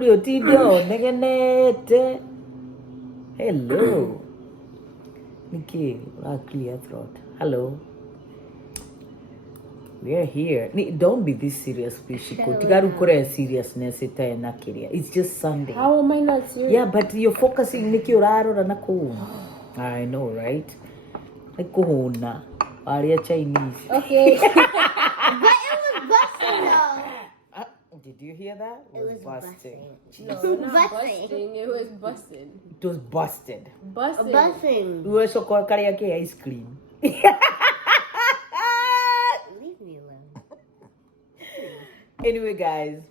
Kurio Tidio, Neganete. Hello. Nikki, clear throat. Hello. We are here. Don't be this serious, please. Seriousness. It's just Sunday. How am I not serious? Yeah, but you're focusing Nikki Raro and I know, right? Nakuna. Aria Chinese. Okay. But it was busting though. Did you hear that? It was busting. No, not busting. It was busted. It was busted. Busted. Busting. We were so called karaoke ice cream. Leave me alone. Anyway, guys,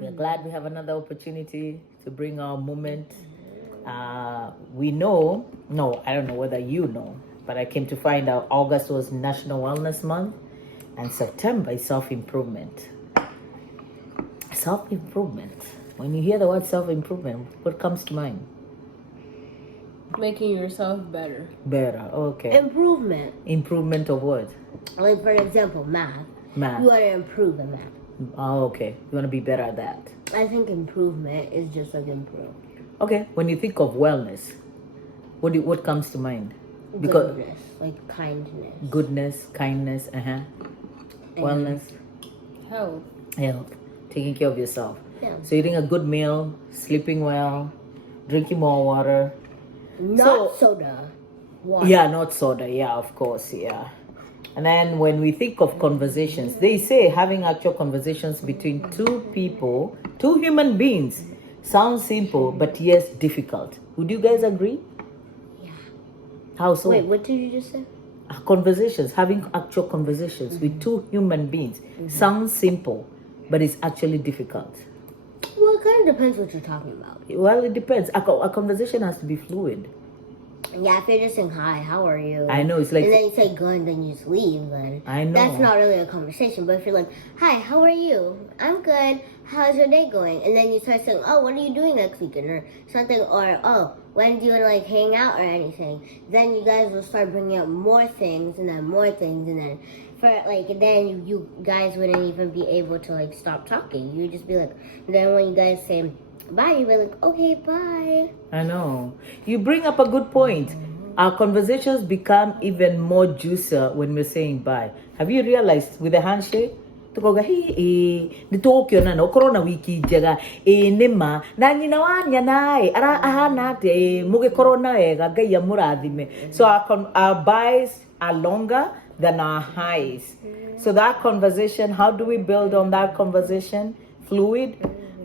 we're glad we have another opportunity to bring our moment. We know, no, I don't know whether you know, but I came to find out August was National Wellness Month and September is self-improvement. Self-improvement. When you hear the word self-improvement, what comes to mind? Making yourself better. Better, okay. Improvement. Improvement of what? Like for example, math. Math. You want to improve in math. Oh, okay. You want to be better at that. I think improvement is just like improve. Okay. When you think of wellness, what comes to mind? Because Goodness, like kindness. goodness, kindness, wellness, Health. health, taking care of yourself. Yeah. So eating a good meal, sleeping well, drinking more water. Not soda. Water. Yeah, not soda. Yeah, of course. Yeah. And then when we think of conversations, they say having actual conversations between two people, two human beings, sounds simple, but yes, difficult. Would you guys agree? Yeah. How so? Wait, what did you just say? Conversations, having actual conversations with two human beings sounds simple, but it's actually difficult. Well, it kind of depends what you're talking about. Well, it depends. A conversation has to be fluid. Yeah, if you're just saying hi, how are you? I know, it's like... And then you say good and then you just leave, then... I know. That's not really a conversation. But if you're like, hi, how are you? I'm good. How's your day going? And then you start saying, oh, what are you doing next weekend? Or something, or, oh, when do you want to, like, hang out or anything? Then you guys will start bringing up more things and then more things. And then, then you guys wouldn't even be able to, like, stop talking. You would just be like... And then when you guys say... bye, you were like, okay, bye. I know. You bring up a good point. Our conversations become even more juicier when we're saying bye. Have you realized with a handshake? Tukoga hey nitokyo na no corona wiki jaga nema na nyina wanya nae ara ahana te muge corona ega ngai amurathime. So our byes are longer than our highs. So that conversation, how do we build on that conversation? Fluid,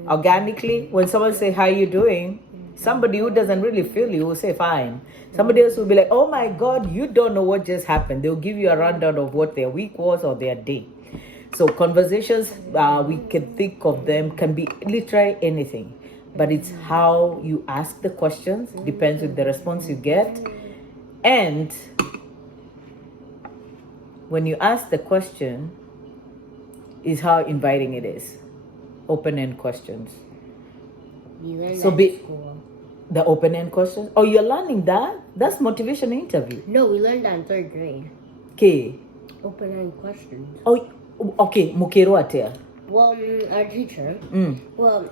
organically. When someone say how you doing, somebody who doesn't really feel you will say fine. Somebody else will be like, oh my god, you don't know what just happened. They'll give you a rundown of what their week was or their day. So conversations, we can think of them, can be literally anything, but it's how you ask the questions, depends with the response you get. And when you ask the question is how inviting it is. Open-end questions. You learn So that be- in school. The open-end questions? Oh, you're learning that? That's motivation interview. No, we learned that in 3rd grade. Okay. Open-ended questions. Oh, okay. Mukero atea. Well, our teacher. Well,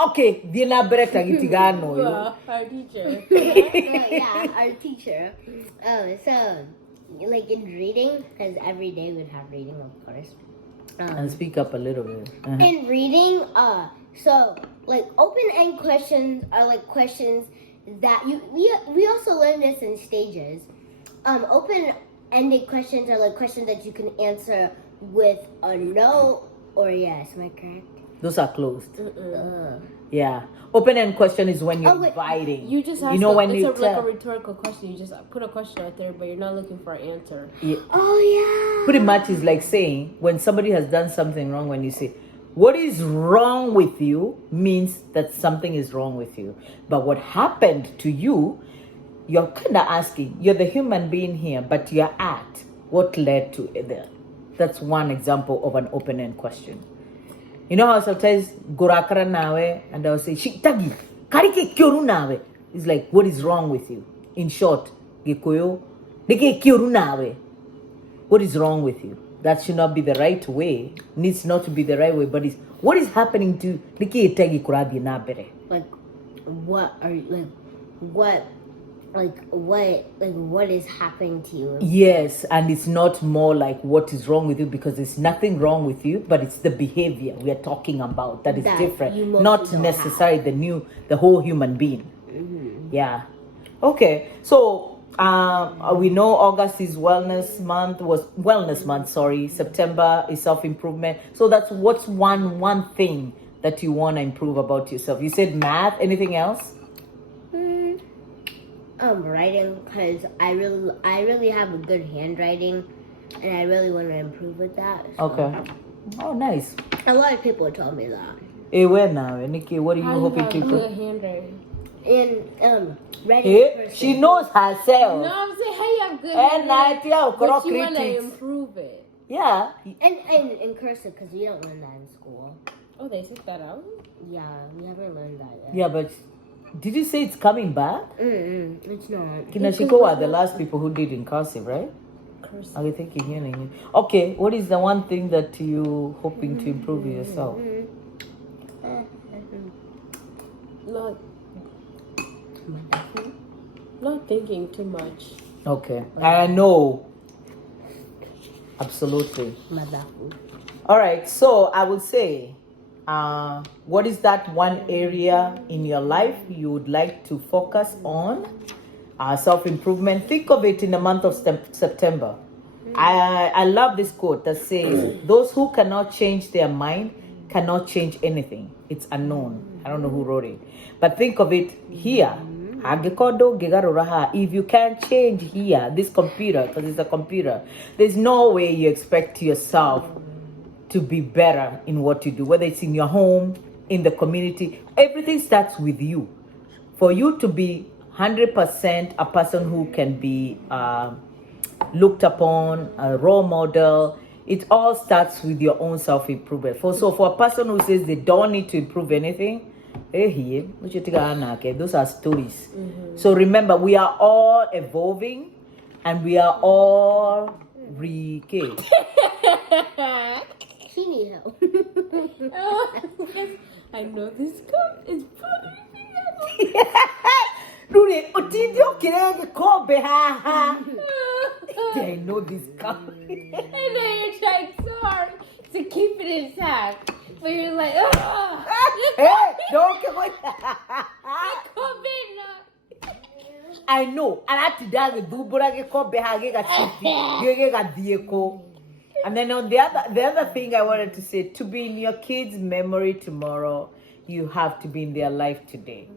Okay, Dina Beretta Gitigano. Our teacher. yeah, our teacher. So, like in reading, because every day we'd have reading, of course. And speak up a little bit. In reading, so like open-end questions are like questions that we also learn this in stages. Open-ended questions are like questions that you can answer with a no or yes. Am I correct? Those are closed. Yeah. Open-end question is when you're inviting. You just ask when it's you like a rhetorical question. You just put a question out there, but you're not looking for an answer. Yeah. Oh yeah. Pretty much is like saying when somebody has done something wrong, when you say, what is wrong with you, means that something is wrong with you. But what happened to you, you're kind of asking, you're the human being here, but your act, what led to it? That's one example of an open-end question. You know how sometimes Gorakara nawe and they'll say, Shiktagi, Karike Kyoru nawe. It's like, what is wrong with you? In short, Gikoyo, Nike Kyoru nawe. What is wrong with you? that should not be the right way, needs not to be the right way, but it's what is happening to Niki Itagi Kurabi Nabere. Like, what are you, what is happening to you? Yes, and it's not more like what is wrong with you, because there's nothing wrong with you, but it's the behavior we are talking about that is That you different, mostly not don't necessarily the whole human being. Yeah. Okay. So we know August is wellness month. Sorry, September is self-improvement. So that's what's one thing that you want to improve about yourself. You said math. Anything else? Writing, because I really have a good handwriting, and I really want to improve with that. So. Okay. Oh, nice. A lot of people told me that. Hey, where now, Nikki? What are you How you hoping have to good improve? handwriting? And writing. Hey, she knows herself. No, I'm saying how you have good And handwriting, I but you want to critics. improve it. Yeah. And in cursive, because we don't learn that in school. Oh, they took that out? Yeah, we haven't learned that yet. Yeah, but did you say it's coming back? It's not. Kinashiko are the last people who did in cursive, right? Cursive. Are you thinking here? Okay, what is the one thing that you hoping to improve yourself? Not thinking too much. Okay, I know. Absolutely. All right, so I would say, what is that one area in your life you would like to focus on? Self-improvement. Think of it in the month of September. I love this quote that says, those who cannot change their mind cannot change anything. It's unknown. I don't know who wrote it. But think of it here. If you can't change here, this computer, because it's a computer, there's no way you expect yourself to be better in what you do, whether it's in your home, in the community. Everything starts with you. For you to be 100% a person who can be looked upon, a role model, it all starts with your own self-improvement. So for a person who says they don't need to improve anything, those are stories. So remember, we are all evolving and we are all She need help. I know this cup is funny. I know this guy. I know you're trying so hard to keep it intact, but you're like, oh, Hey, don't get what. come in. I know. And I to that do burage ko behage ga chipi. Ga dieko. And then on the other thing I wanted to say, to be in your kids' memory tomorrow, you have to be in their life today.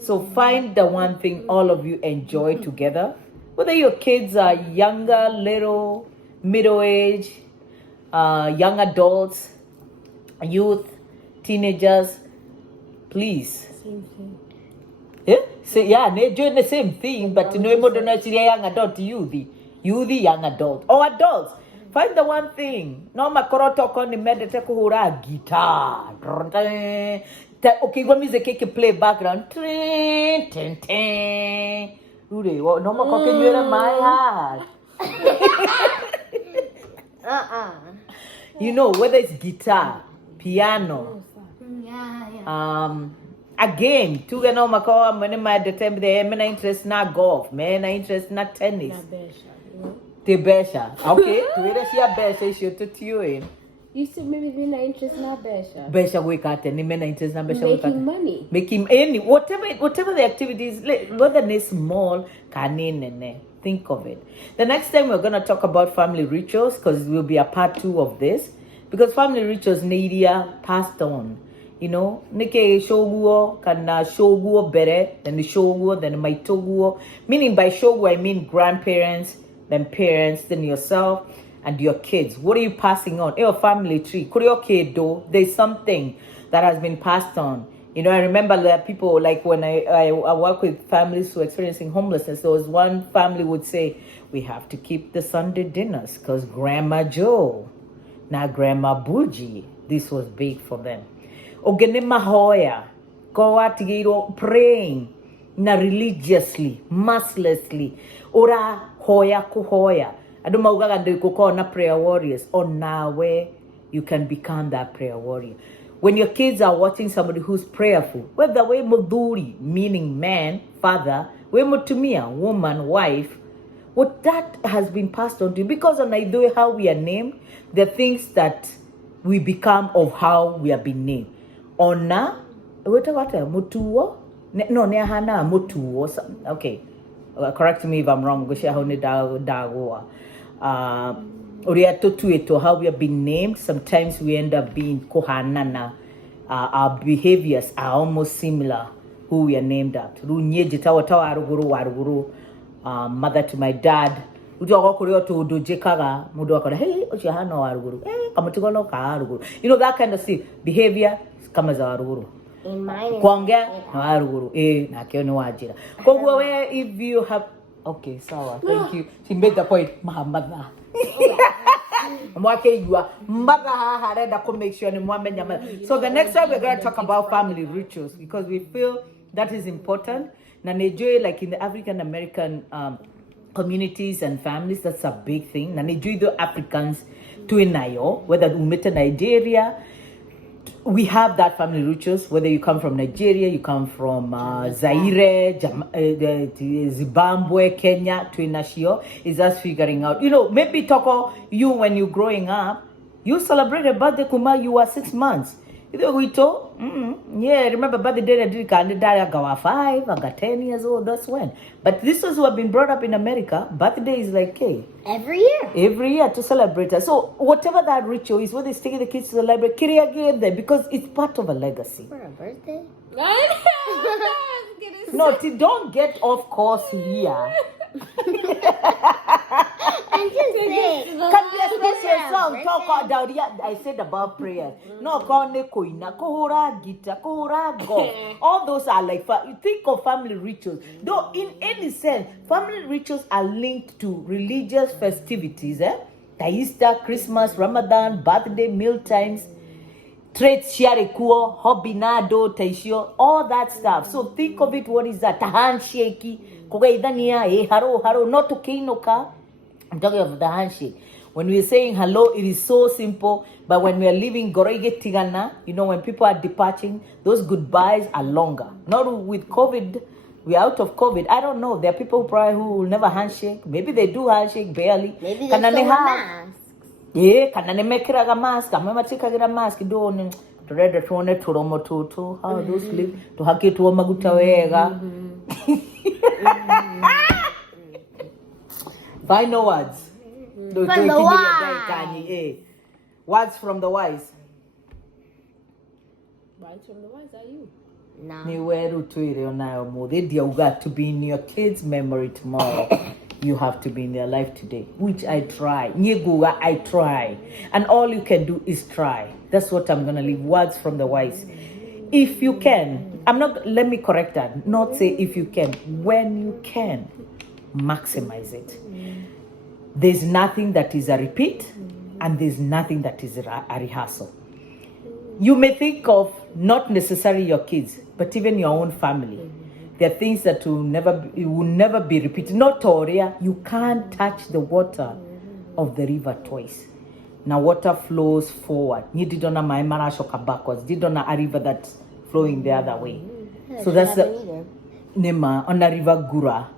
So find the one thing all of you enjoy together. Whether your kids are younger, little, middle-aged, young adults, youth, teenagers, please. Same thing. Yeah, so yeah, they're doing the same thing, but you know, more than young adult to youth, young adult, or adults. Find the one thing. No makoroto koni medete kuhura guitar. Okay, what music can play background? Rudy, what no more can you in my heart? You know, whether it's guitar, piano, again, two get no mako, many my determine the main interest not golf, man, interest not tennis. Not bad shot, you know? The besha. Okay, to it is your besha, she to you in. You said maybe they're not interested, not bad shot. Besha wake at any men interest not besha wake Making money. Making any whatever the activities, whether they small, can in. Think of it. The next time we're gonna talk about family rituals, because it will be a part 2 of this. Because family rituals Nadia passed on. You know, Nike shoguo, kana shoguo bere, then the shoguo, then my toguo. Meaning by shoguo I mean grandparents, then parents, then yourself and your kids. What are you passing on? Your family tree. There's something that has been passed on. You know, I remember that people, like when I work with families who are experiencing homelessness, there was one family would say, we have to keep the Sunday dinners because Grandma Joe, now Grandma Bougie, this was big for them. Ogene mahoya, go out to get praying, na religiously, mercilessly, ora hoya kuhoya. Adu maugaga ndikuko na prayer warriors. On nawe, you can become that prayer warrior. When your kids are watching somebody who's prayerful, whether we muduri, meaning man, father, we mutumia, woman, wife, what that has been passed on to you. Because on Idoe, how we are named, the things that we become of how we have been named. Ona, mutuo? No, nehana mutuo. Okay, correct me if I'm wrong. How we have been named. Sometimes we end up being kohanana. Our behaviors are almost similar who we are named after. Mother to my dad. You know, that kind of thing. Behavior comes out. In mine, if you have, okay, so thank you. She made the point, my mother. So the next time we're going to talk about family rituals because we feel that is important. Na Nigeria, like in the African American communities and families, that's a big thing. Na Nigeria, the Africans to Nayo, whether umete Nigeria, we have that family rituals. Whether you come from Nigeria, you come from Zaire, Zimbabwe, Kenya, to Inashio, is us figuring out. You know, maybe Toko, you when you growing up, you celebrated birthday kuma, you were 6 months. Yeah, remember birthday day I did I got 5, I got 10 years old, that's when. But this is who have been brought up in America, birthday is like, hey. every year To celebrate it. So whatever that ritual is, whether it's taking the kids to the library, Kiria gave them because it's part of a legacy. for a birthday. No, don't get off course here. I'm just saying. Can you express yourself? Talk down. I said about prayers. No, call nekoina, kohora gita, kohora golf. All those are like, you think of family rituals. Though in any sense, family rituals are linked to religious festivities. Easter, Christmas, Ramadan, birthday, meal times. Traits, sharekuo, hobinado, taishio, all that stuff. So think of it, what is that? Handshake, kogaidania, haro, not to kinoka. I'm talking of the handshake. When we're saying hello, it is so simple. But when we are leaving gorege tigana, you know, when people are departing, those goodbyes are longer. Not with COVID. We're out of COVID. I don't know. There are people probably who will never handshake. Maybe they do handshake barely. Maybe they still wear masks. Yeah, kana mekiraga mask, amema chikagira mask do turede tuone turomo tutu how those live to haki tuwa maguta wega. Final words. From the wise. Words from the wise. Words from the wise are you? No. Ni weru tuire onayo mo. They got to be in your kids' memory tomorrow. You have to be in their life today, which I try. Nyeguga, I try. And all you can do is try. That's what I'm going to leave. Words from the wise. If you can, let me correct that. Not say if you can. When you can, maximize it. There's nothing that is a repeat, and there's nothing that is a rehearsal. You may think of not necessarily your kids, but even your own family. There are things that will never be repeated. Not Toria, you can't touch the water of the river twice. Now water flows forward. You didn't know my marashoka backwards. You don't know a river that's flowing the other way. So that's the Nema on the river Gura.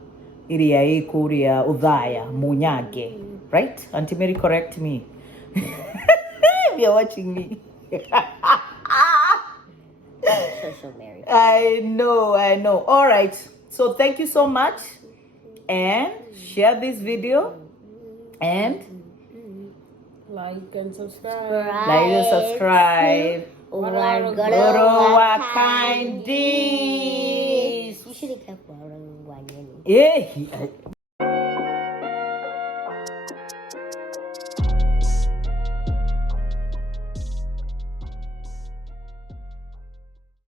Iria e Korea Udaya Munyage. Right? Auntie Mary, correct me. If you're watching me. Social Mary. I know. All right. So thank you so much. And share this video. And like and subscribe. Guru Wakindis. You should have kept one. Yeah.